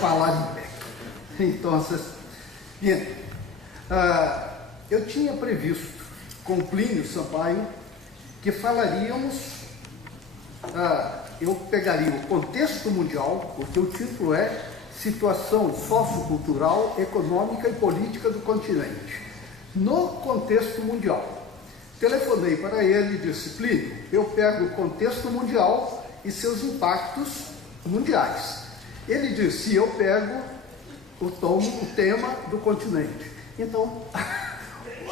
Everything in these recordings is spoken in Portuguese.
falaria. Então, bien, eu tinha previsto com Plínio Sampaio que falaríamos, eu pegaria o contexto mundial, porque o título é Situação Sociocultural, Econômica e Política do Continente, no contexto mundial. Telefonei para ele e disse: Plínio, eu pego o contexto mundial e seus impactos mundiais. Ele disse: eu pego o tema do continente. Então,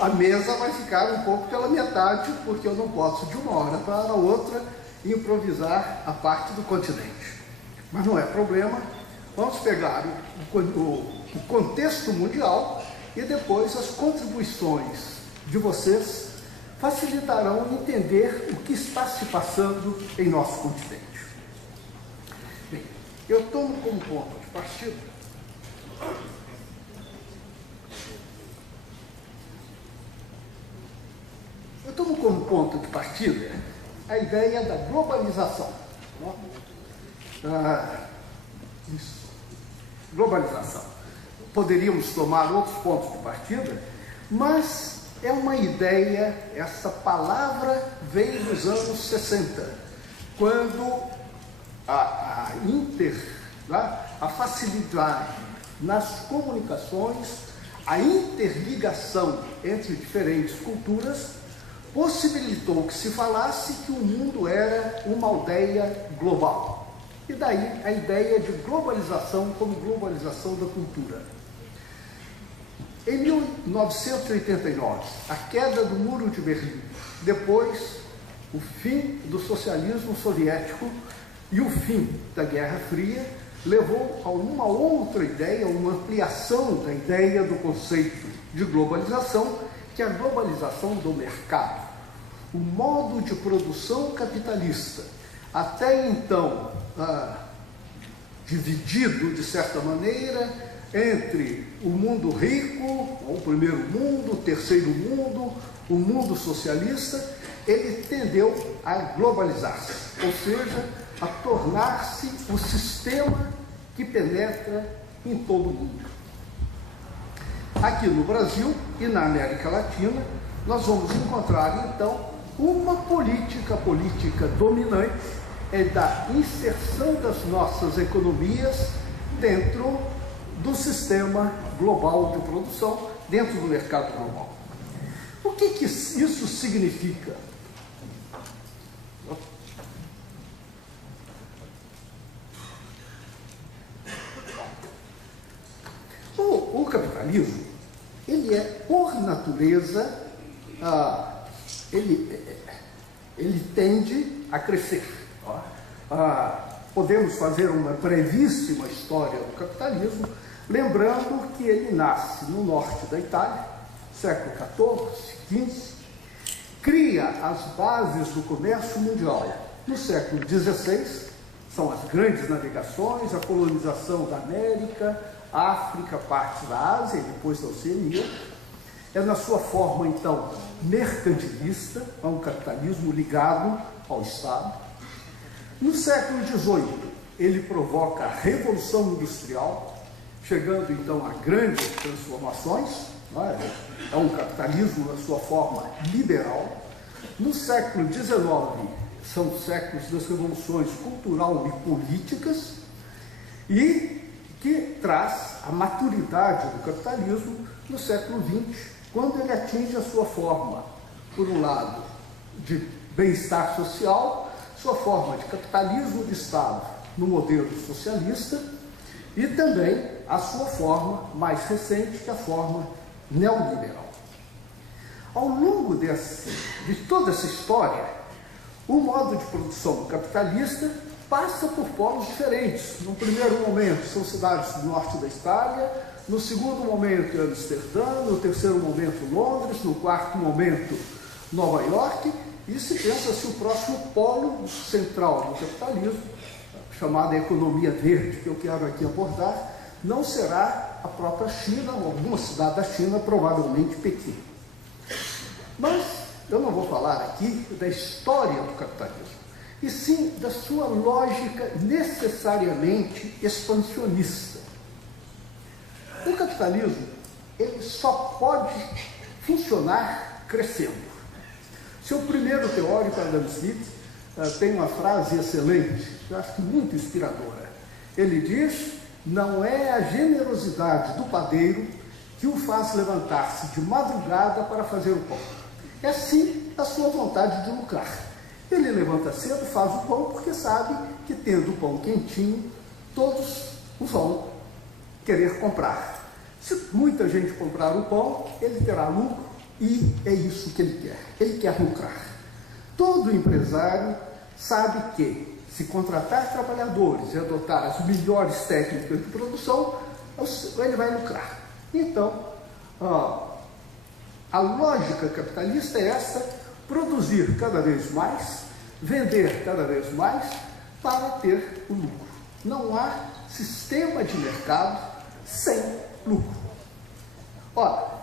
a mesa vai ficar um pouco pela metade, porque eu não posso, de uma hora para a outra, improvisar a parte do continente. Mas não é problema, vamos pegar o contexto mundial e depois as contribuições de vocês facilitarão entender o que está se passando em nosso continente. Bem, eu tomo como ponto de partida a ideia da globalização. Globalização. Poderíamos tomar outros pontos de partida, mas é uma ideia, essa palavra veio dos anos 60, quando a facilidade nas comunicações, a interligação entre diferentes culturas, possibilitou que se falasse que o mundo era uma aldeia global. E daí a ideia de globalização como globalização da cultura. Em 1989, a queda do Muro de Berlim, depois o fim do socialismo soviético e o fim da Guerra Fria, levou a uma outra ideia, uma ampliação da ideia do conceito de globalização, que é a globalização do mercado. O modo de produção capitalista, até então dividido, de certa maneira, entre o mundo rico, o primeiro mundo, o terceiro mundo, o mundo socialista, ele tendeu a globalizar-se, ou seja, a tornar-se o sistema que penetra em todo o mundo. Aqui no Brasil e na América Latina, nós vamos encontrar, então, uma política dominante da inserção das nossas economias dentro do sistema global de produção, dentro do mercado global. O que isso significa? O capitalismo, ele é, por natureza, ele tende a crescer. Podemos fazer uma brevíssima história do capitalismo, lembrando que ele nasce no norte da Itália, século XIV, XV, cria as bases do comércio mundial no século XVI, são as grandes navegações, a colonização da América, África, parte da Ásia e depois da Oceania. É na sua forma, então, mercantilista, é um capitalismo ligado ao Estado. No século XVIII, ele provoca a Revolução Industrial, chegando, então, a grandes transformações. É um capitalismo na sua forma liberal. No século XIX, são séculos das revoluções cultural e políticas, e que traz a maturidade do capitalismo no século XX, quando ele atinge a sua forma, por um lado, de bem-estar social, sua forma de capitalismo de Estado no modelo socialista, e também a sua forma mais recente, que é a forma neoliberal. Ao longo de toda essa história, o modo de produção capitalista passa por polos diferentes. No primeiro momento são cidades do norte da Itália, no segundo momento Amsterdã, no terceiro momento Londres, no quarto momento Nova York, e se pensa-se o próximo polo central do capitalismo, chamada economia verde, que eu quero aqui abordar, não será a própria China, ou alguma cidade da China, provavelmente Pequim. Mas eu não vou falar aqui da história do capitalismo, e sim da sua lógica necessariamente expansionista. O capitalismo, ele só pode funcionar crescendo. Seu primeiro teórico, Adam Smith, tem uma frase excelente, eu acho que muito inspiradora. Ele diz: não é a generosidade do padeiro que o faz levantar-se de madrugada para fazer o pão. É sim a sua vontade de lucrar. Ele levanta cedo, faz o pão, porque sabe que tendo o pão quentinho, todos o vão querer comprar. Se muita gente comprar o pão, ele terá lucro e é isso que ele quer. Ele quer lucrar. Todo empresário sabe que, se contratar trabalhadores e adotar as melhores técnicas de produção, ele vai lucrar. Então, a lógica capitalista é essa: produzir cada vez mais, vender cada vez mais para ter o lucro. Não há sistema de mercado sem lucro. Ora,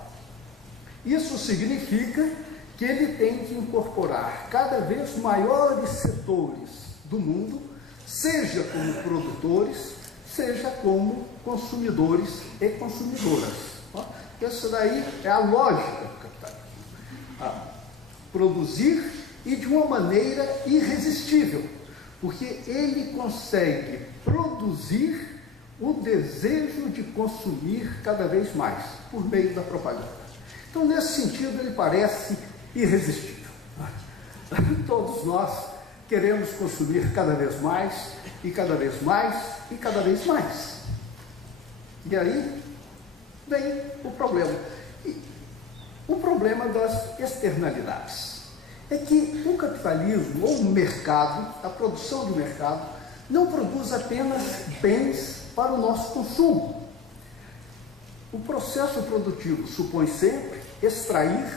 isso significa que ele tem que incorporar cada vez maiores setores do mundo, seja como produtores, seja como consumidores e consumidoras. Isso daí é a lógica do capitalismo. Produzir e de uma maneira irresistível, porque ele consegue produzir o desejo de consumir cada vez mais, por meio da propaganda. Então, nesse sentido, ele parece irresistível. Todos nós queremos consumir cada vez mais, e cada vez mais, e cada vez mais. E aí vem o problema. E o problema das externalidades é que o capitalismo, ou o mercado, a produção do mercado, não produz apenas bens para o nosso consumo. O processo produtivo supõe sempre extrair,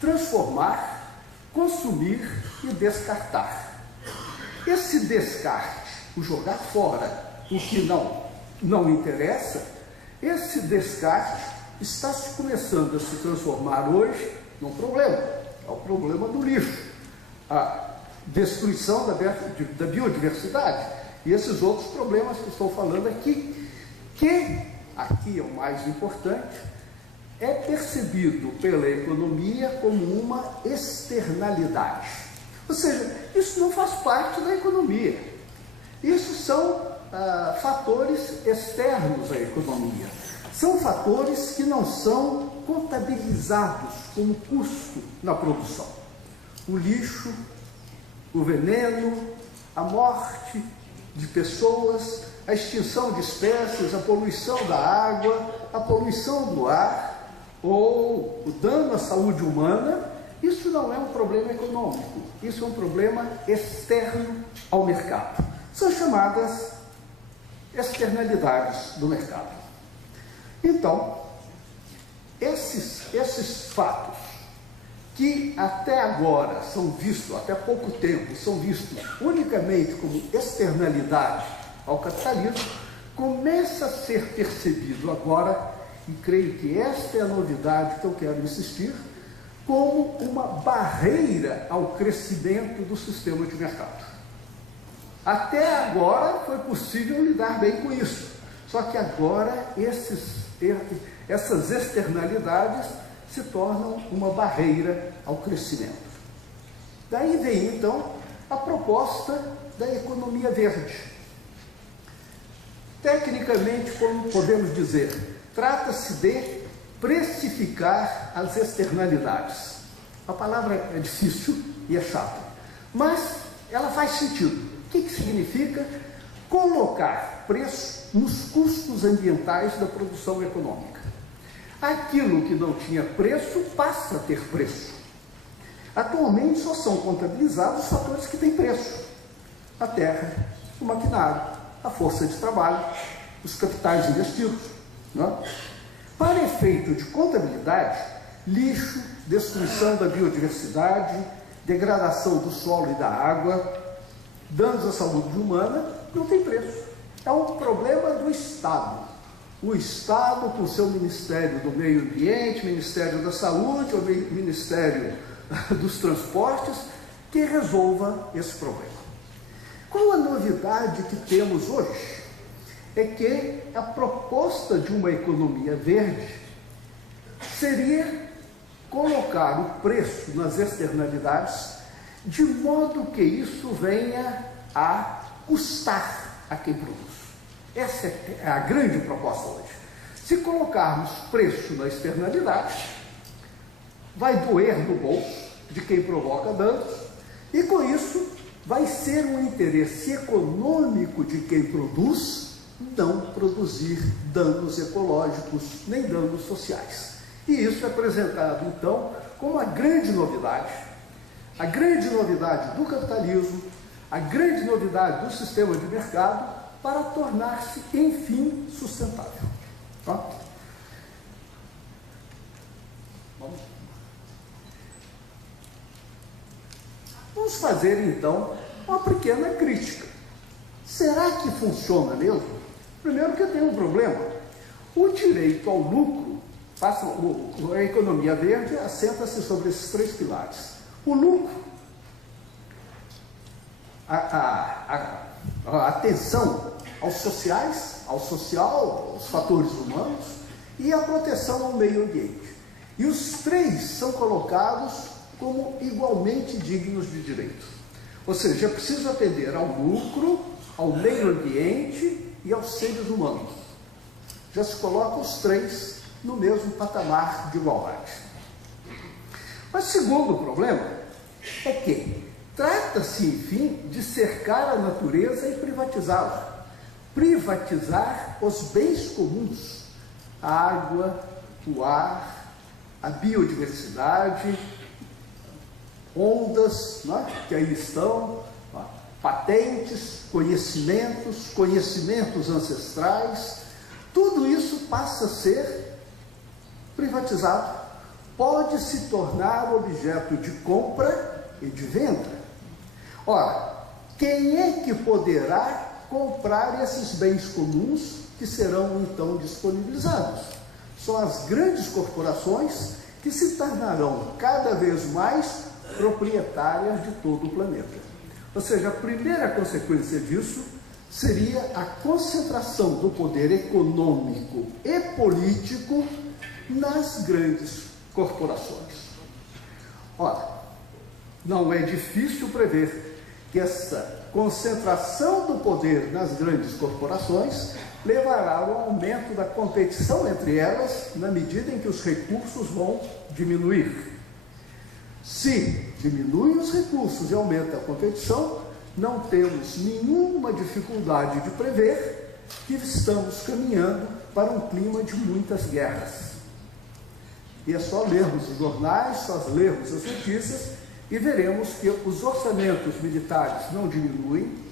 transformar, consumir e descartar. Esse descarte, o jogar fora o que não interessa, esse descarte está se começando a se transformar hoje num problema. É o problema do lixo, a destruição da biodiversidade e esses outros problemas que estou falando aqui, que aqui é o mais importante, é percebido pela economia como uma externalidade. Ou seja, isso não faz parte da economia. Isso são fatores externos à economia. São fatores que não são contabilizados como custo na produção. O lixo, o veneno, a morte de pessoas, a extinção de espécies, a poluição da água, a poluição do ar, ou o dano à saúde humana, isso não é um problema econômico, isso é um problema externo ao mercado. São chamadas externalidades do mercado. Então, esses fatos, que até agora são vistos, até pouco tempo, são vistos unicamente como externalidade ao capitalismo, começa a ser percebido agora, e creio que esta é a novidade que eu quero insistir, como uma barreira ao crescimento do sistema de mercado. Até agora foi possível lidar bem com isso, só que agora essas externalidades se tornam uma barreira ao crescimento. Daí vem, então, a proposta da economia verde. Tecnicamente, como podemos dizer, trata-se de precificar as externalidades. A palavra é difícil e é chata, mas ela faz sentido. O que significa? Colocar preço nos custos ambientais da produção econômica. Aquilo que não tinha preço passa a ter preço. Atualmente só são contabilizados os fatores que têm preço: a terra, o maquinário, a força de trabalho, os capitais investidos. Não? Para efeito de contabilidade, lixo, destruição da biodiversidade, degradação do solo e da água, danos à saúde humana, não tem preço. É um problema do Estado. O Estado, com o seu Ministério do Meio Ambiente, Ministério da Saúde, ou Ministério dos Transportes, que resolva esse problema. Qual a novidade que temos hoje? é que a proposta de uma economia verde seria colocar o preço nas externalidades de modo que isso venha a custar a quem produz. Essa é a grande proposta hoje. Se colocarmos preço na externalidade, vai doer no bolso de quem provoca danos, e com isso vai ser um interesse econômico de quem produz não produzir danos ecológicos nem danos sociais. E isso é apresentado, então, como a grande novidade do capitalismo, a grande novidade do sistema de mercado para tornar-se, enfim, sustentável. Tá? Vamos fazer, então, uma pequena crítica. Será que funciona mesmo? Primeiro que tem um problema. O direito ao lucro, a economia verde assenta-se sobre esses três pilares. O lucro, a atenção aos sociais, ao social, aos fatores humanos e a proteção ao meio ambiente. E os três são colocados como igualmente dignos de direitos. Ou seja, é preciso atender ao lucro, ao meio ambiente e aos seres humanos. Já se coloca os três no mesmo patamar de igualdade. Mas o segundo problema é que trata-se, enfim, de cercar a natureza e privatizá-la. Privatizar os bens comuns, a água, o ar, a biodiversidade, ondas, né, que aí estão, patentes, conhecimentos ancestrais, tudo isso passa a ser privatizado, pode se tornar objeto de compra e de venda. Ora, quem é que poderá comprar esses bens comuns que serão então disponibilizados? São as grandes corporações que se tornarão cada vez mais proprietárias de todo o planeta. Ou seja, a primeira consequência disso seria a concentração do poder econômico e político nas grandes corporações. Ora, não é difícil prever que essa concentração do poder nas grandes corporações levará ao aumento da competição entre elas na medida em que os recursos vão diminuir. Se diminuem os recursos e aumenta a competição, não temos nenhuma dificuldade de prever que estamos caminhando para um clima de muitas guerras. E é só lermos os jornais, só lermos as notícias e veremos que os orçamentos militares não diminuem,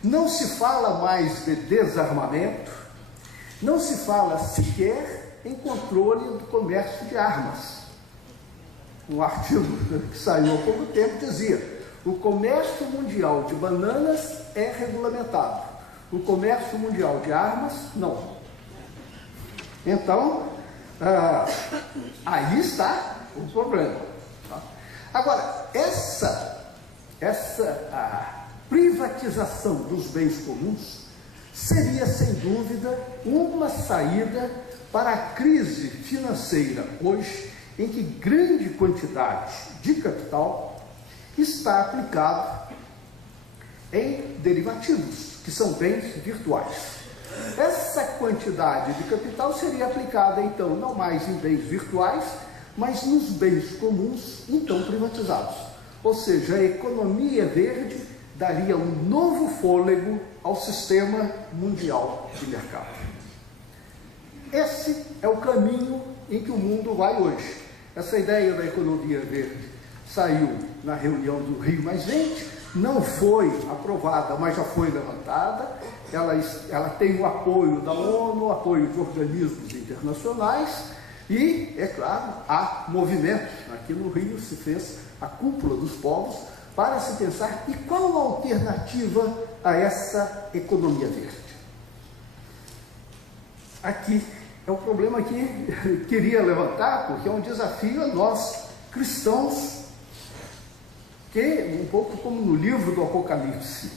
não se fala mais de desarmamento, não se fala sequer em controle do comércio de armas. Um artigo que saiu há pouco tempo dizia: o comércio mundial de bananas é regulamentado, o comércio mundial de armas não. Então, aí está o problema. Tá? Agora, essa privatização dos bens comuns seria, sem dúvida, uma saída para a crise financeira hoje, em que grande quantidade de capital está aplicado em derivativos, que são bens virtuais. Essa quantidade de capital seria aplicada, então, não mais em bens virtuais, mas nos bens comuns, então privatizados. Ou seja, a economia verde daria um novo fôlego ao sistema mundial de mercado. Esse é o caminho em que o mundo vai hoje. Essa ideia da economia verde saiu na reunião do Rio+20, não foi aprovada, mas já foi levantada. Ela tem o apoio da ONU, o apoio de organismos internacionais e, é claro, há movimentos. Aqui no Rio se fez a cúpula dos povos para se pensar e qual a alternativa a essa economia verde. Aqui é o problema que queria levantar, porque é um desafio a nós, cristãos, que, um pouco como no livro do Apocalipse,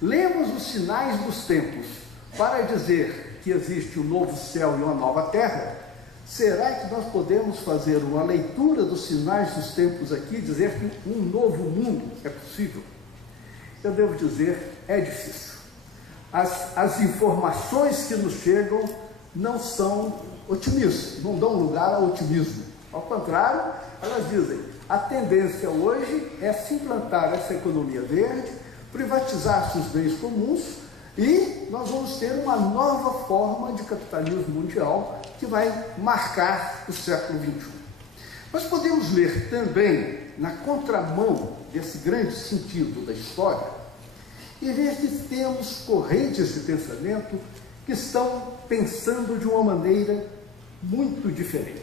lemos os sinais dos tempos, para dizer que existe um novo céu e uma nova terra, será que nós podemos fazer uma leitura dos sinais dos tempos aqui e dizer que um novo mundo é possível? Eu devo dizer, é difícil. As informações que nos chegam não são otimistas, não dão lugar ao otimismo. Ao contrário, elas dizem, a tendência hoje é se implantar essa economia verde, privatizar-se os bens comuns e nós vamos ter uma nova forma de capitalismo mundial que vai marcar o século XXI. Nós podemos ler também, na contramão desse grande sentido da história, e ver que temos correntes de pensamento que estão pensando de uma maneira muito diferente.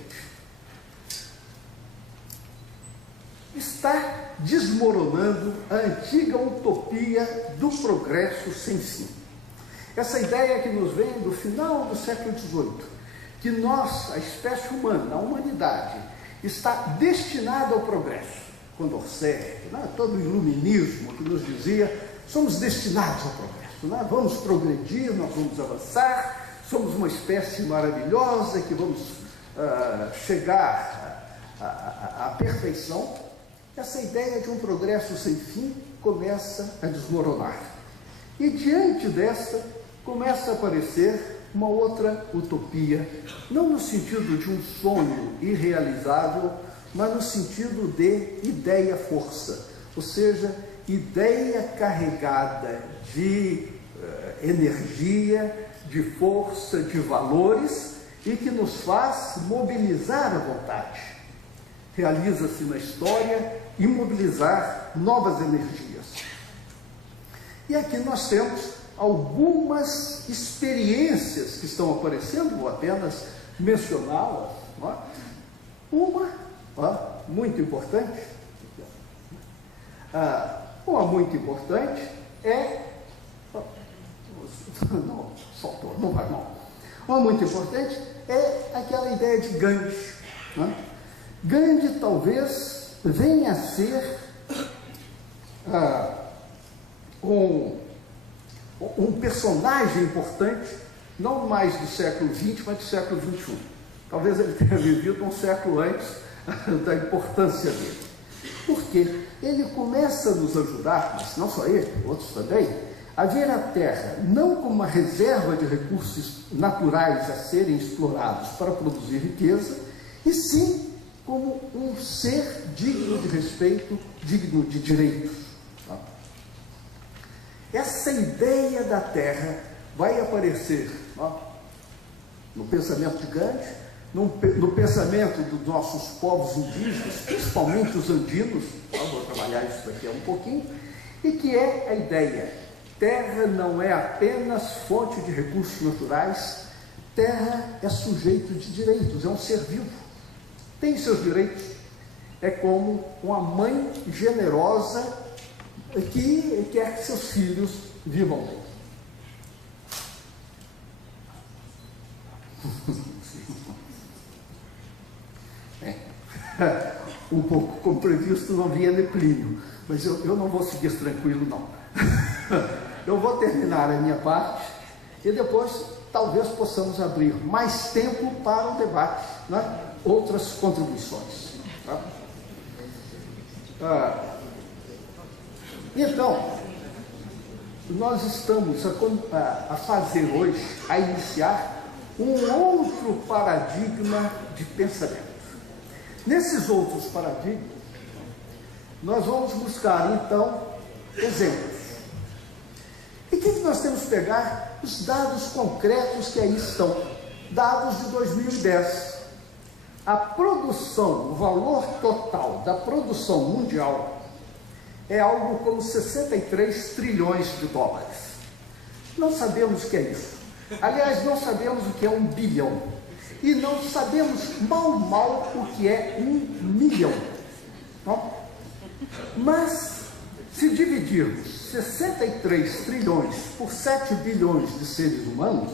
Está desmoronando a antiga utopia do progresso sem fim. Essa ideia que nos vem do final do século XVIII, que nós, a espécie humana, a humanidade, está destinada ao progresso. Condorcet, todo o iluminismo que nos dizia, somos destinados ao progresso, vamos progredir, nós vamos avançar, somos uma espécie maravilhosa que vamos chegar à perfeição. Essa ideia de um progresso sem fim começa a desmoronar. E diante dessa, começa a aparecer uma outra utopia, não no sentido de um sonho irrealizável, mas no sentido de ideia-força, ou seja, ideia carregada de energia, de força, de valores, e que nos faz mobilizar a vontade. Realiza-se na história imobilizar novas energias. E aqui nós temos algumas experiências que estão aparecendo, vou apenas mencioná-las. Uma muito importante, uma muito importante é... Não, soltou, não vai não. Uma muito importante é aquela ideia de Gandhi. Gandhi talvez venha a ser um personagem importante, não mais do século XX, mas do século XXI. Talvez ele tenha vivido um século antes da importância dele. Porque ele começa a nos ajudar, mas não só ele, outros também, a ver a Terra não como uma reserva de recursos naturais a serem explorados para produzir riqueza, e sim como um ser digno de respeito, digno de direitos. Essa ideia da Terra vai aparecer no pensamento de Gandhi, no pensamento dos nossos povos indígenas, principalmente os andinos, vou trabalhar isso daqui a um pouquinho, e que é a ideia: terra não é apenas fonte de recursos naturais, terra é sujeito de direitos, é um ser vivo, tem seus direitos, é como uma mãe generosa que quer que seus filhos vivam bem. Um pouco como previsto não vinha Plínio, mas eu não vou seguir tranquilo não. Eu vou terminar a minha parte e depois talvez possamos abrir mais tempo para o debate, outras contribuições. Então, nós estamos a fazer hoje, a iniciar um outro paradigma de pensamento. Nesses outros paradigmas, nós vamos buscar, então, exemplos. E o que nós temos que pegar? Os dados concretos que aí estão, dados de 2010. A produção, o valor total da produção mundial é algo como 63 trilhões de dólares. Não sabemos o que é isso. Aliás, não sabemos o que é 1 bilhão. E não sabemos mal o que é 1 milhão. Não? Mas, se dividirmos 63 trilhões por 7 bilhões de seres humanos,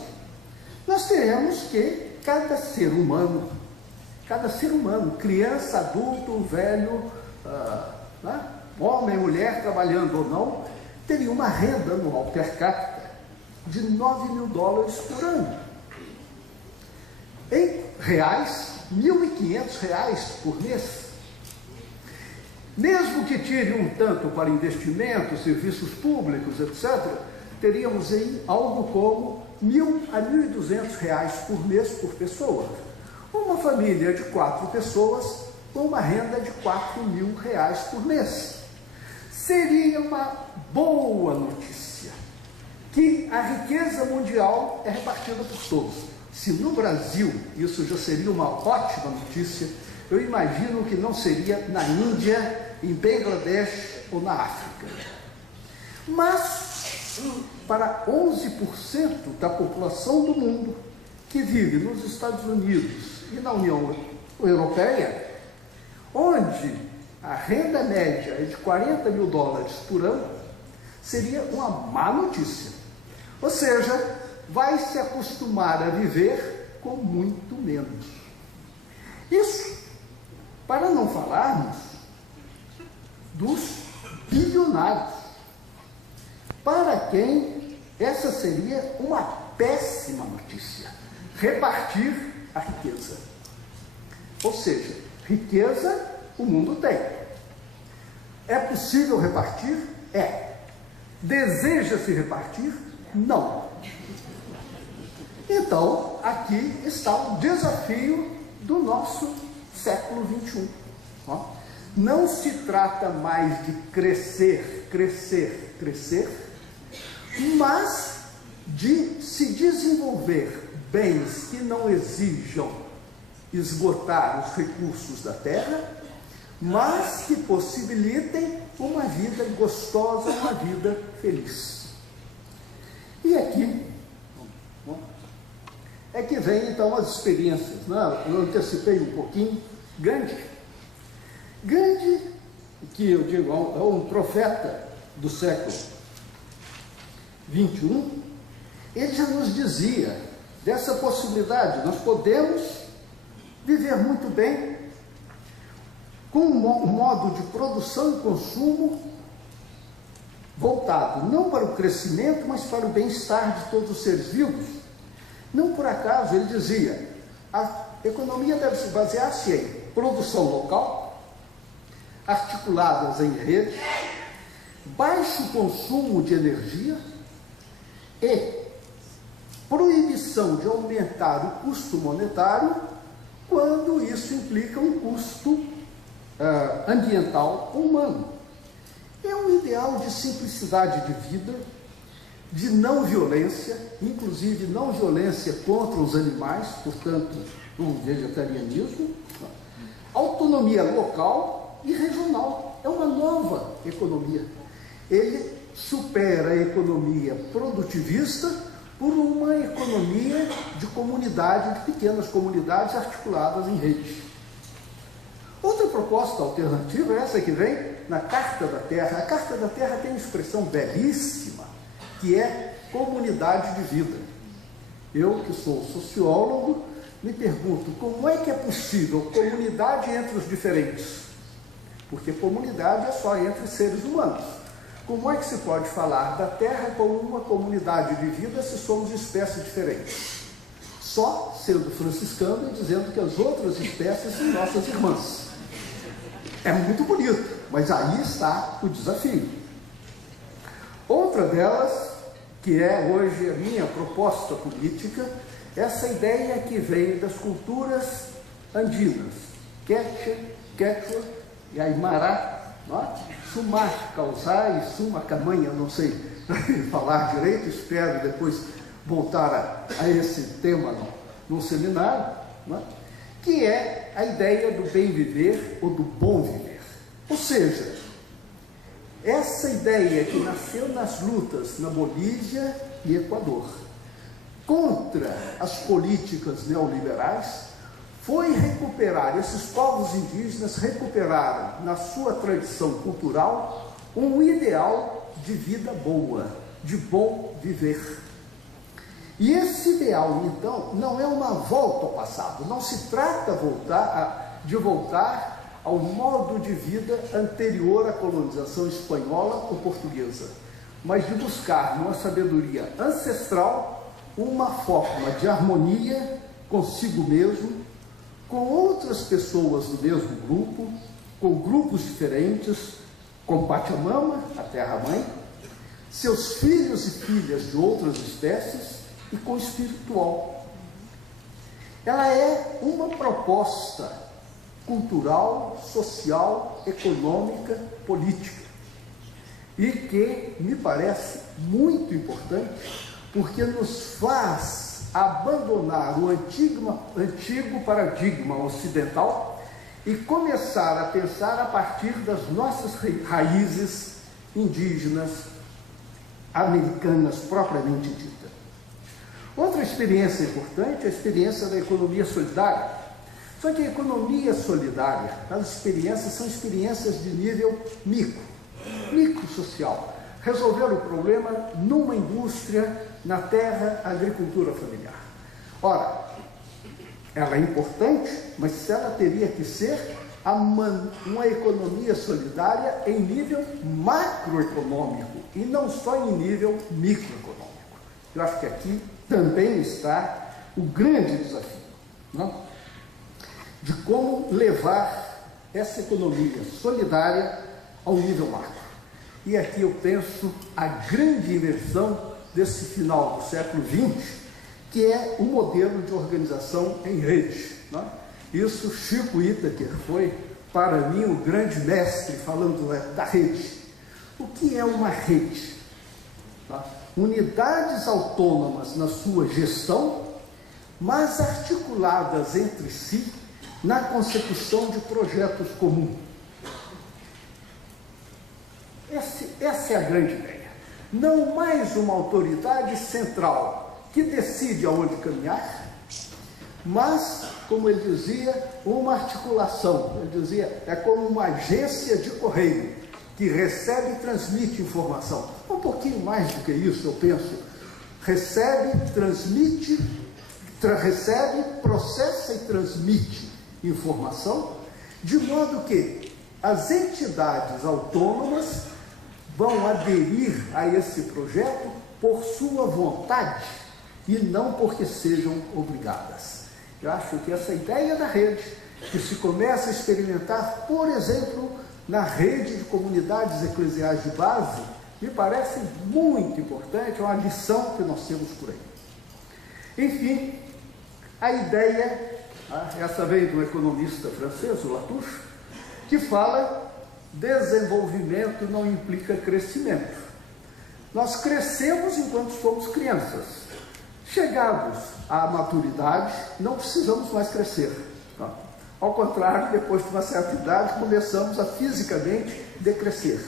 nós teremos que cada ser humano, criança, adulto, velho, homem, mulher, trabalhando ou não, teria uma renda anual per capita de 9 mil dólares por ano. Em reais, R$1.500 por mês. Mesmo que tire um tanto para investimentos, serviços públicos, etc., teríamos aí algo como R$1.000 a R$1.200 por mês por pessoa. Uma família de 4 pessoas com uma renda de R$4.000 por mês. Seria uma boa notícia que a riqueza mundial é repartida por todos. Se no Brasil isso já seria uma ótima notícia, eu imagino que não seria na Índia, em Bangladesh ou na África. Mas, para 11% da população do mundo que vive nos Estados Unidos e na União Europeia, onde a renda média é de 40 mil dólares por ano, seria uma má notícia. Ou seja, vai se acostumar a viver com muito menos. Isso, para não falarmos dos bilionários, para quem essa seria uma péssima notícia, repartir a riqueza. Ou seja, riqueza o mundo tem. É possível repartir? É. Deseja-se repartir? Não. Então, aqui está o desafio do nosso século XXI. Não se trata mais de crescer, crescer, crescer, mas de se desenvolver bens que não exijam esgotar os recursos da terra, mas que possibilitem uma vida gostosa, uma vida feliz. E aqui é que vem então as experiências, né? Eu antecipei um pouquinho. Gandhi, que eu digo, é um profeta do século XXI, ele já nos dizia dessa possibilidade. Nós podemos viver muito bem com um modo de produção e consumo voltado não para o crescimento, mas para o bem-estar de todos os seres vivos. Não por acaso ele dizia: a economia deve se basear-se em produção local, articuladas em rede, baixo consumo de energia e proibição de aumentar o custo monetário quando isso implica um custo ambiental ou humano. É um ideal de simplicidade de vida, de não violência, inclusive não violência contra os animais, portanto, um vegetarianismo, autonomia local e regional. É uma nova economia. Ele supera a economia produtivista por uma economia de comunidade, de pequenas comunidades articuladas em redes. Outra proposta alternativa é essa que vem na Carta da Terra. A Carta da Terra tem uma expressão belíssima, que é comunidade de vida. Eu, que sou sociólogo, me pergunto, como é que é possível comunidade entre os diferentes? Porque comunidade é só entre seres humanos. Como é que se pode falar da Terra como uma comunidade de vida se somos espécies diferentes? Só sendo franciscano e dizendo que as outras espécies são nossas irmãs. É muito bonito, mas aí está o desafio. Outra delas, que é hoje a minha proposta política, essa ideia que vem das culturas andinas, Quechua e Aymara, Suma Causai e Suma Camanha, não sei falar direito, espero depois voltar a esse tema num seminário, que é a ideia do bem viver ou do bom viver. Ou seja, essa ideia que nasceu nas lutas na Bolívia e Equador contra as políticas neoliberais foi recuperar, esses povos indígenas recuperaram na sua tradição cultural um ideal de vida boa, de bom viver. E esse ideal, então, não é uma volta ao passado, não se trata de voltar ao modo de vida anterior à colonização espanhola ou portuguesa, mas de buscar numa sabedoria ancestral uma forma de harmonia consigo mesmo, com outras pessoas do mesmo grupo, com grupos diferentes, com Pachamama, a Terra-mãe, seus filhos e filhas de outras espécies e com o espiritual. Ela é uma proposta cultural, social, econômica, política, e que me parece muito importante, porque nos faz abandonar o antigo paradigma ocidental e começar a pensar a partir das nossas raízes indígenas, americanas propriamente dita. Outra experiência importante é a experiência da economia solidária. Só que a economia solidária, as experiências são experiências de nível micro-social. Resolver o problema numa indústria, na terra, agricultura familiar. Ora, ela é importante, mas ela teria que ser uma economia solidária em nível macroeconômico e não só em nível microeconômico. Eu acho que aqui também está o grande desafio, não? De como levar essa economia solidária ao nível macro. E aqui eu penso a grande inversão desse final do século XX, que é o modelo de organização em rede. Não é? Isso Chico Itaker foi, para mim, o grande mestre falando da rede. O que é uma rede? Tá? Unidades autônomas na sua gestão, mas articuladas entre si na consecução de projetos comuns. Essa é a grande ideia. Não mais uma autoridade central que decide aonde caminhar, mas, como ele dizia, uma articulação. Ele dizia, é como uma agência de correio que recebe e transmite informação. Um pouquinho mais do que isso, eu penso. Recebe, transmite, processa e transmite informação, de modo que as entidades autônomas vão aderir a esse projeto por sua vontade e não porque sejam obrigadas. Eu acho que essa ideia da rede, que se começa a experimentar, por exemplo, na rede de comunidades eclesiais de base, me parece muito importante, é uma lição que nós temos por aí. Enfim, a ideia, essa veio do economista francês, o Latouche, que fala: desenvolvimento não implica crescimento. Nós crescemos enquanto somos crianças. Chegados à maturidade, não precisamos mais crescer. Tá? Ao contrário, depois de uma certa idade, começamos a fisicamente decrescer.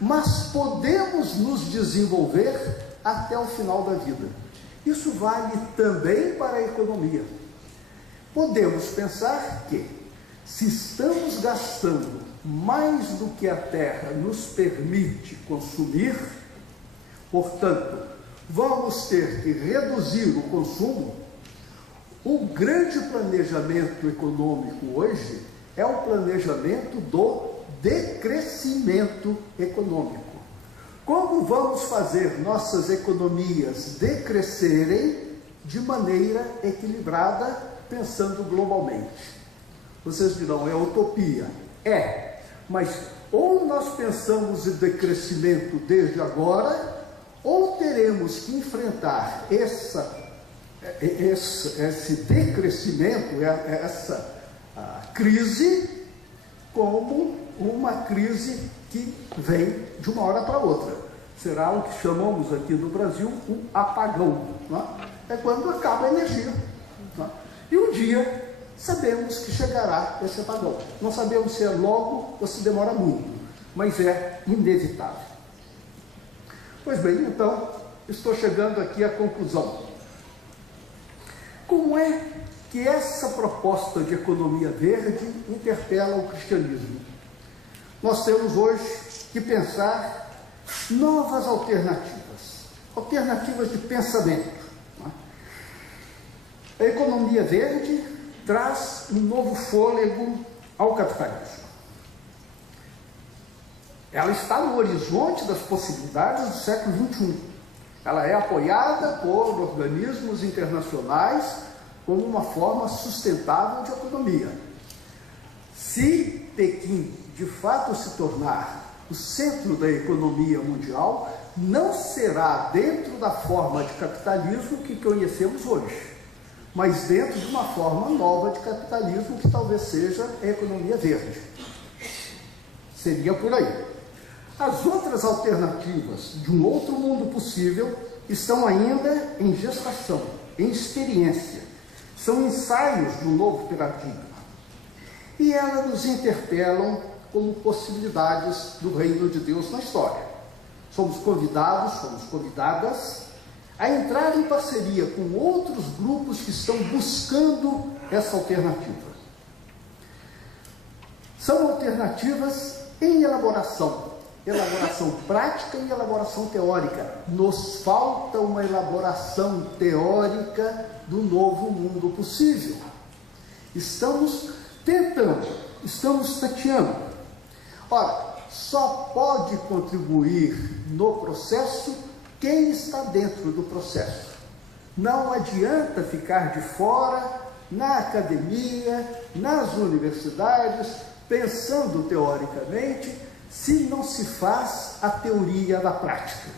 Mas podemos nos desenvolver até o final da vida. Isso vale também para a economia. Podemos pensar que, se estamos gastando mais do que a terra nos permite consumir, portanto, vamos ter que reduzir o consumo. O grande planejamento econômico hoje é o planejamento do decrescimento econômico. Como vamos fazer nossas economias decrescerem de maneira equilibrada, pensando globalmente? Vocês dirão, é utopia. É, mas ou nós pensamos em decrescimento desde agora, ou teremos que enfrentar esse decrescimento, essa crise, como uma crise que vem de uma hora para outra. Será o que chamamos aqui no Brasil um apagão. Não é? É quando acaba a energia. Não é? E um dia sabemos que chegará esse apagão. Não sabemos se é logo ou se demora muito, mas é inevitável. Pois bem, então, estou chegando aqui à conclusão. Como é que essa proposta de economia verde interpela o cristianismo? Nós temos hoje que pensar novas alternativas de pensamento. A economia verde traz um novo fôlego ao capitalismo. Ela está no horizonte das possibilidades do século XXI. Ela é apoiada por organismos internacionais como uma forma sustentável de economia. Se Pequim, de fato, se tornar o centro da economia mundial, não será dentro da forma de capitalismo que conhecemos hoje, mas dentro de uma forma nova de capitalismo que talvez seja a economia verde. Seria por aí. As outras alternativas de um outro mundo possível estão ainda em gestação, em experiência. São ensaios de um novo paradigma. E elas nos interpelam como possibilidades do reino de Deus na história. Somos convidados, somos convidadas a entrar em parceria com outros grupos que estão buscando essa alternativa. São alternativas em elaboração prática e elaboração teórica. Nos falta uma elaboração teórica do novo mundo possível. Estamos tentando, estamos tateando. Ora, só pode contribuir no processo quem está dentro do processo. Não adianta ficar de fora, na academia, nas universidades, pensando teoricamente, se não se faz a teoria da prática.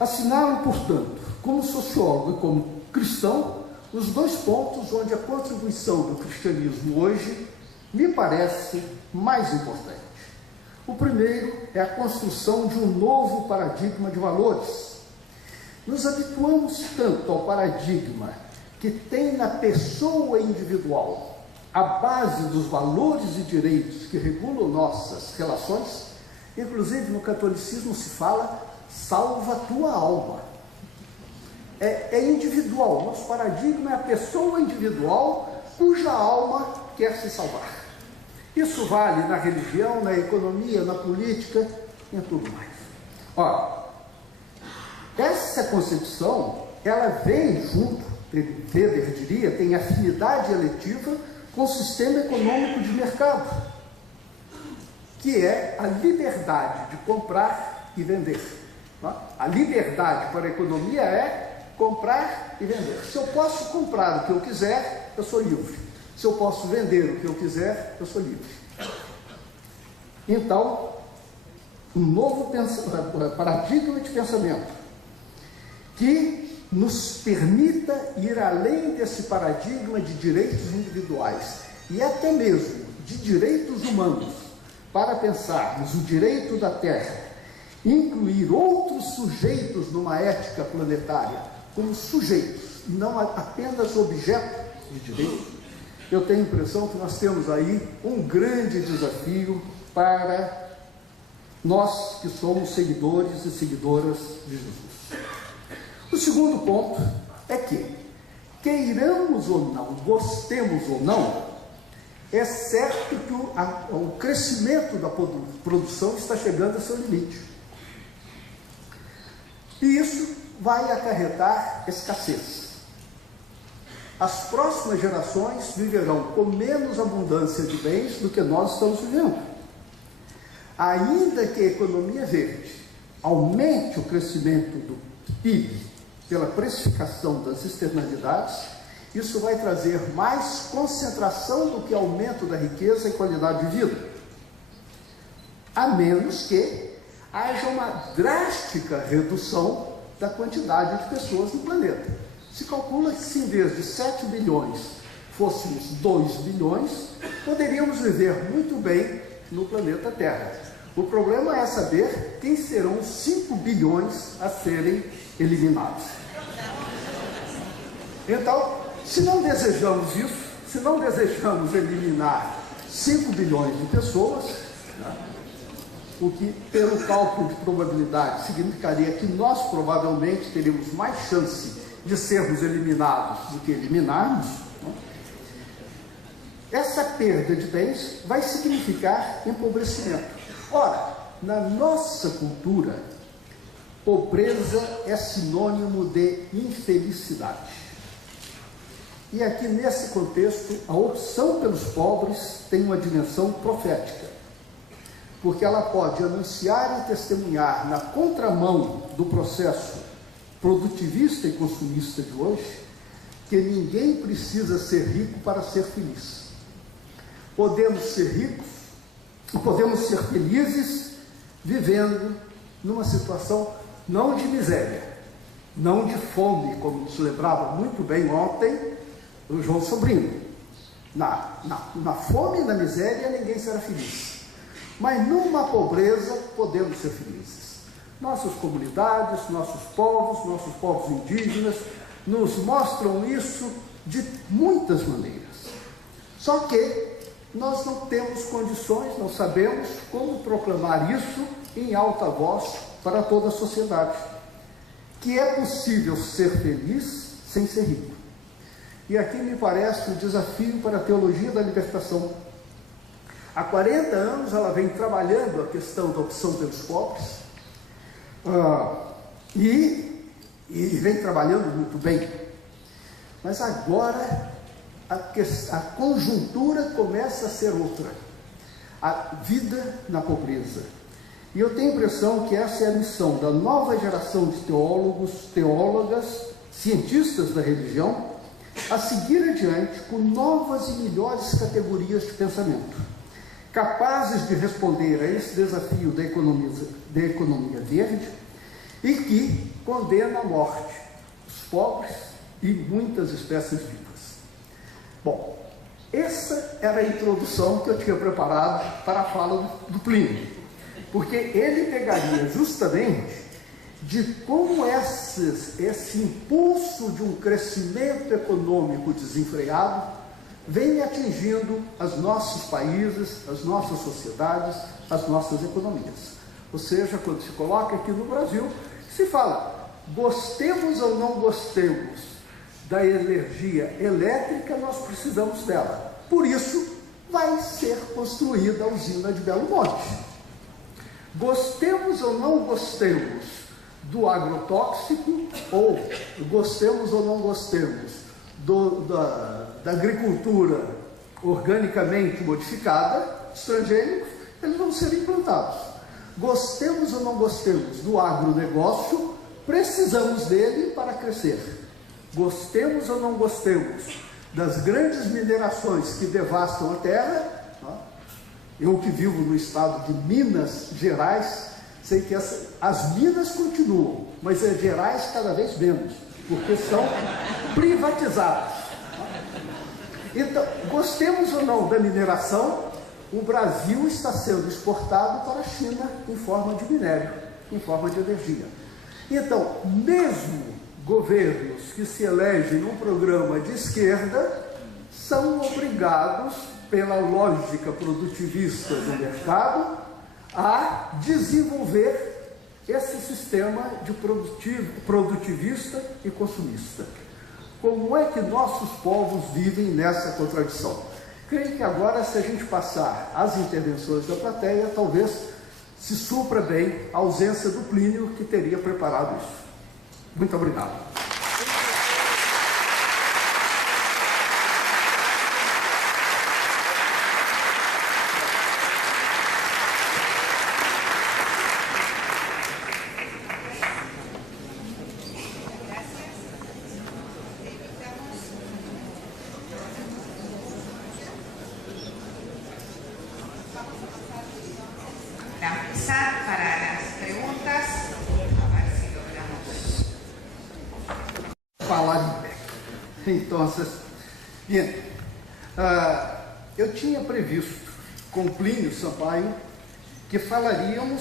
Assinalo, portanto, como sociólogo e como cristão, os dois pontos onde a contribuição do cristianismo hoje me parece mais importante. O primeiro é a construção de um novo paradigma de valores. Nos habituamos tanto ao paradigma que tem na pessoa individual a base dos valores e direitos que regulam nossas relações. Inclusive no catolicismo se fala, salva a tua alma. É individual, nosso paradigma é a pessoa individual cuja alma quer se salvar. Isso vale na religião, na economia, na política e em tudo mais. Ora, essa concepção, ela vem junto, Weber diria, tem afinidade eletiva com o sistema econômico de mercado, que é a liberdade de comprar e vender. A liberdade para a economia é comprar e vender. Se eu posso comprar o que eu quiser, eu sou livre. Se eu posso vender o que eu quiser, eu sou livre. Então, um novo paradigma de pensamento que nos permita ir além desse paradigma de direitos individuais e até mesmo de direitos humanos, para pensarmos o direito da terra, incluir outros sujeitos numa ética planetária como sujeitos, não apenas objetos de direito. Eu tenho a impressão que nós temos aí um grande desafio para nós que somos seguidores e seguidoras de Jesus. O segundo ponto é que, queiramos ou não, gostemos ou não, é certo que o crescimento da produção está chegando a seu limite. E isso vai acarretar escassez. As próximas gerações viverão com menos abundância de bens do que nós estamos vivendo. Ainda que a economia verde aumente o crescimento do PIB pela precificação das externalidades, isso vai trazer mais concentração do que aumento da riqueza e qualidade de vida. A menos que haja uma drástica redução da quantidade de pessoas no planeta. Se calcula que se em vez de 7 bilhões fôssemos 2 bilhões, poderíamos viver muito bem no planeta Terra. O problema é saber quem serão os 5 bilhões a serem eliminados. Então, se não desejamos isso, se não desejamos eliminar 5 bilhões de pessoas, né, o que, pelo cálculo de probabilidade, significaria que nós provavelmente teríamos mais chance de sermos eliminados do que eliminarmos, né? Essa perda de bens vai significar empobrecimento. Ora, na nossa cultura, pobreza é sinônimo de infelicidade. E aqui, nesse contexto, a opção pelos pobres tem uma dimensão profética. porque ela pode anunciar e testemunhar na contramão do processo produtivista e consumista de hoje, que ninguém precisa ser rico para ser feliz. Podemos ser ricos, podemos ser felizes vivendo numa situação não de miséria, não de fome, como nos lembrava muito bem ontem o João Sobrinho. Na fome e na miséria ninguém será feliz, mas numa pobreza podemos ser felizes. Nossas comunidades, nossos povos indígenas nos mostram isso de muitas maneiras. Só que nós não temos condições, não sabemos como proclamar isso em alta voz para toda a sociedade, que é possível ser feliz sem ser rico. E aqui me parece um desafio para a teologia da libertação. Há 40 anos ela vem trabalhando a questão da opção pelos pobres, e vem trabalhando muito bem. Mas agora a conjuntura começa a ser outra. A vida na pobreza. E eu tenho a impressão que essa é a missão da nova geração de teólogos, teólogas, cientistas da religião, a seguir adiante com novas e melhores categorias de pensamento, capazes de responder a esse desafio da economia verde e que condena à morte os pobres e muitas espécies vivas. Bom, essa era a introdução que eu tinha preparado para a fala do Plínio, porque ele pegaria justamente de como esse impulso de um crescimento econômico desenfreado vem atingindo os nossos países, as nossas sociedades, as nossas economias. Ou seja, quando se coloca aqui no Brasil, se fala, gostemos ou não gostemos da energia elétrica, nós precisamos dela. Por isso, vai ser construída a usina de Belo Monte. Gostemos ou não gostemos do agrotóxico, ou gostemos ou não gostemos da agricultura organicamente modificada, os transgênicos, eles vão ser implantados. Gostemos ou não gostemos do agronegócio, precisamos dele para crescer. Gostemos ou não gostemos das grandes minerações que devastam a terra, eu que vivo no estado de Minas Gerais, sei que as minas continuam, mas as Gerais cada vez menos, porque são privatizadas. Então, gostemos ou não da mineração, o Brasil está sendo exportado para a China em forma de minério, em forma de energia. Então, mesmo governos que se elegem num programa de esquerda são obrigados, pela lógica produtivista do mercado, a desenvolver esse sistema de produtivista e consumista. Como é que nossos povos vivem nessa contradição? Creio que agora, se a gente passar as intervenções da plateia, talvez se supra bem a ausência do Plínio, que teria preparado isso. Muito obrigado. Então, bien, eu tinha previsto com Plínio Sampaio que falaríamos,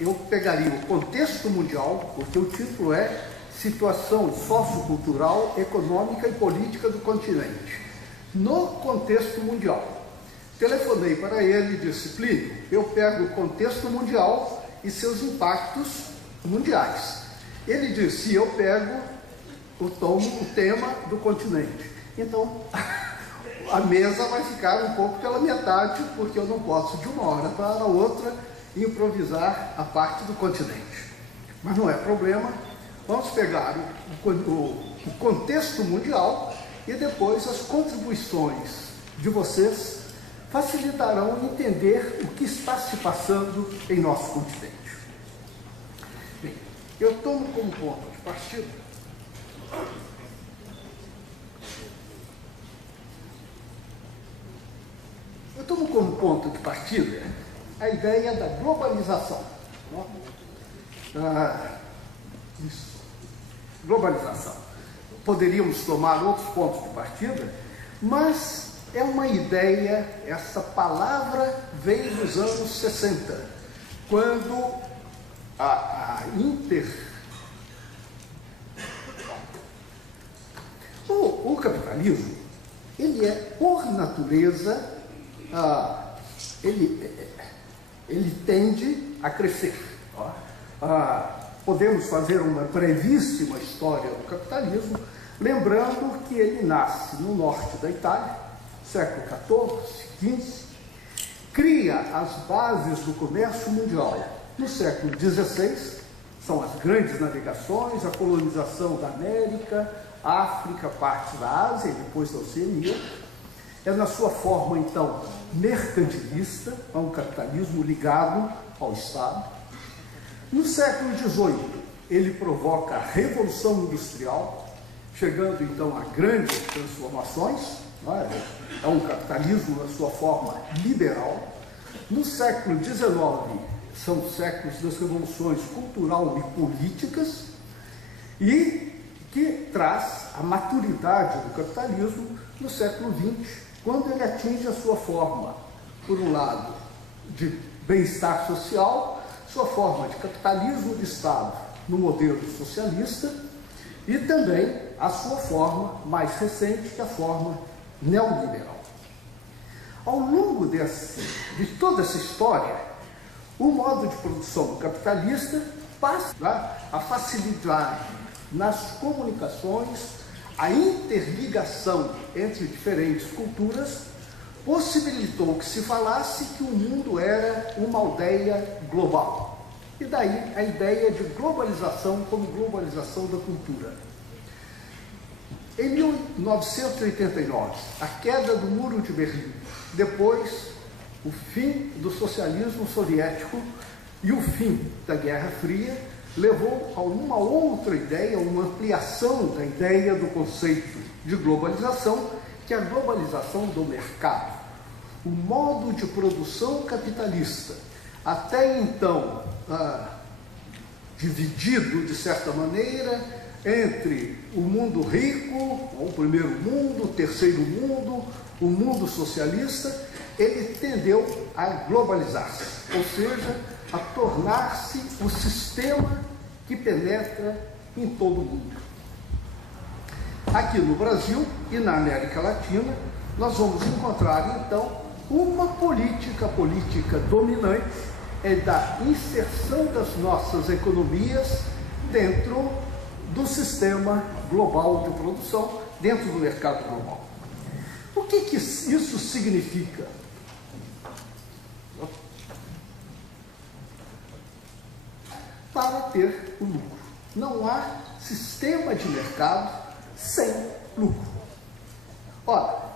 eu pegaria o contexto mundial, porque o título é Situação Sociocultural, Econômica e Política do Continente, no contexto mundial. Telefonei para ele e disse, Plínio, eu pego o contexto mundial e seus impactos mundiais. Ele disse, eu pego o tema do continente. Então, a mesa vai ficar um pouco pela metade, porque eu não posso, de uma hora para a outra, improvisar a parte do continente. Mas não é problema, vamos pegar o contexto mundial e depois as contribuições de vocês facilitarão entender o que está se passando em nosso continente. Bem, eu tomo como ponto de partida a ideia da globalização. Globalização. Poderíamos tomar outros pontos de partida, mas é uma ideia, essa palavra veio dos anos 60, quando o capitalismo, ele é, por natureza, ele tende a crescer. Podemos fazer uma brevíssima história do capitalismo, lembrando que ele nasce no norte da Itália, século XIV, XV, cria as bases do comércio mundial no século XVI, são as grandes navegações, a colonização da América, África, parte da Ásia e depois da Oceania. É na sua forma, então, mercantilista, é um capitalismo ligado ao Estado. No século XVIII, ele provoca a Revolução Industrial, chegando, então, a grandes transformações. É um capitalismo na sua forma liberal. No século XIX, são séculos das revoluções cultural e políticas, e que traz a maturidade do capitalismo no século XX, quando ele atinge a sua forma, por um lado, de bem-estar social, sua forma de capitalismo de Estado no modelo socialista, e também a sua forma mais recente, que é a forma neoliberal. Ao longo de toda essa história, o modo de produção capitalista passa a facilitar nas comunicações, a interligação entre diferentes culturas, possibilitou que se falasse que o mundo era uma aldeia global. E daí a ideia de globalização como globalização da cultura. Em 1989, a queda do Muro de Berlim, depois o fim do socialismo soviético e o fim da Guerra Fria, levou a uma outra ideia, uma ampliação da ideia do conceito de globalização, que é a globalização do mercado. O modo de produção capitalista, até então dividido, de certa maneira, entre o mundo rico, o primeiro mundo, o terceiro mundo, o mundo socialista, ele tendeu a globalizar-se, ou seja, a tornar-se o sistema que penetra em todo o mundo. Aqui no Brasil e na América Latina, nós vamos encontrar, então, uma política dominante da inserção das nossas economias dentro do sistema global de produção, dentro do mercado global. O que isso significa? Para ter o lucro. Não há sistema de mercado sem lucro. Ora,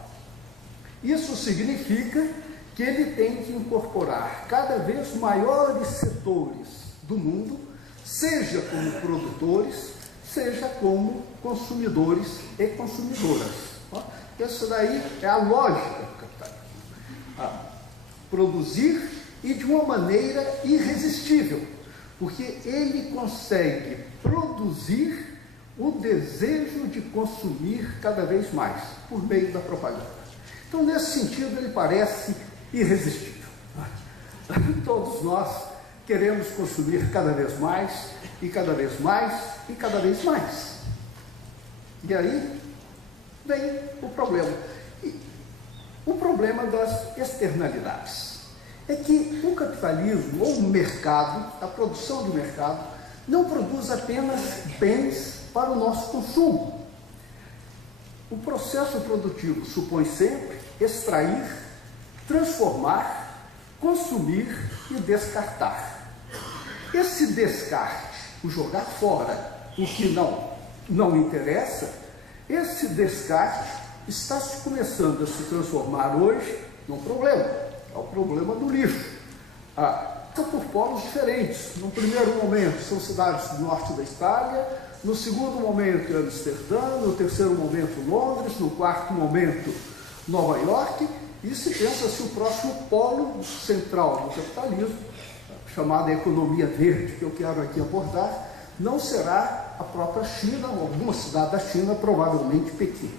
isso significa que ele tem que incorporar cada vez maiores setores do mundo, seja como produtores, seja como consumidores e consumidoras. Essa daí é a lógica do capitalismo. Produzir e de uma maneira irresistível, porque ele consegue produzir o desejo de consumir cada vez mais, por meio da propaganda. Então, nesse sentido, ele parece irresistível. Todos nós queremos consumir cada vez mais, e cada vez mais, e cada vez mais. E aí vem o problema. E o problema das externalidades é que o capitalismo, ou o mercado, a produção do mercado, não produz apenas bens para o nosso consumo. O processo produtivo supõe sempre extrair, transformar, consumir e descartar. Esse descarte, o jogar fora o que não interessa, esse descarte está se começando a se transformar hoje um problema, é o problema do lixo. São por polos diferentes. No primeiro momento são cidades do norte da Itália, no segundo momento é Amsterdã, no terceiro momento Londres, no quarto momento Nova York, e se pensa se o próximo polo central do capitalismo, chamada economia verde, que eu quero aqui abordar, não será a própria China, ou alguma cidade da China, provavelmente Pequim.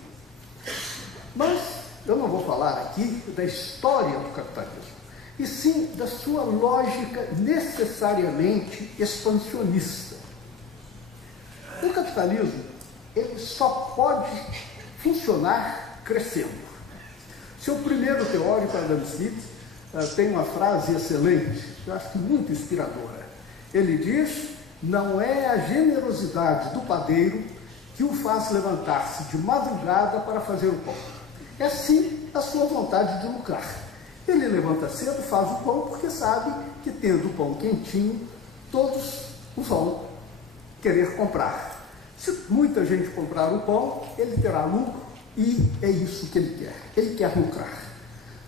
Mas eu não vou falar aqui da história do capitalismo, e sim da sua lógica necessariamente expansionista. O capitalismo, ele só pode funcionar crescendo. Seu primeiro teórico, Adam Smith, tem uma frase excelente, que eu acho que muito inspiradora. Ele diz: não é a generosidade do padeiro que o faz levantar-se de madrugada para fazer o pão. É sim a sua vontade de lucrar. Ele levanta cedo, faz o pão, porque sabe que tendo o pão quentinho, todos o vão querer comprar. Se muita gente comprar o pão, ele terá lucro e é isso que ele quer. Ele quer lucrar.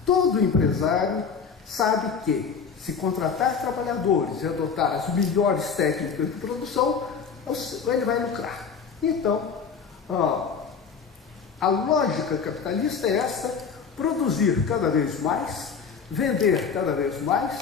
Todo empresário sabe que, se contratar trabalhadores e adotar as melhores técnicas de produção, ele vai lucrar. Então, a lógica capitalista é essa: produzir cada vez mais, vender cada vez mais,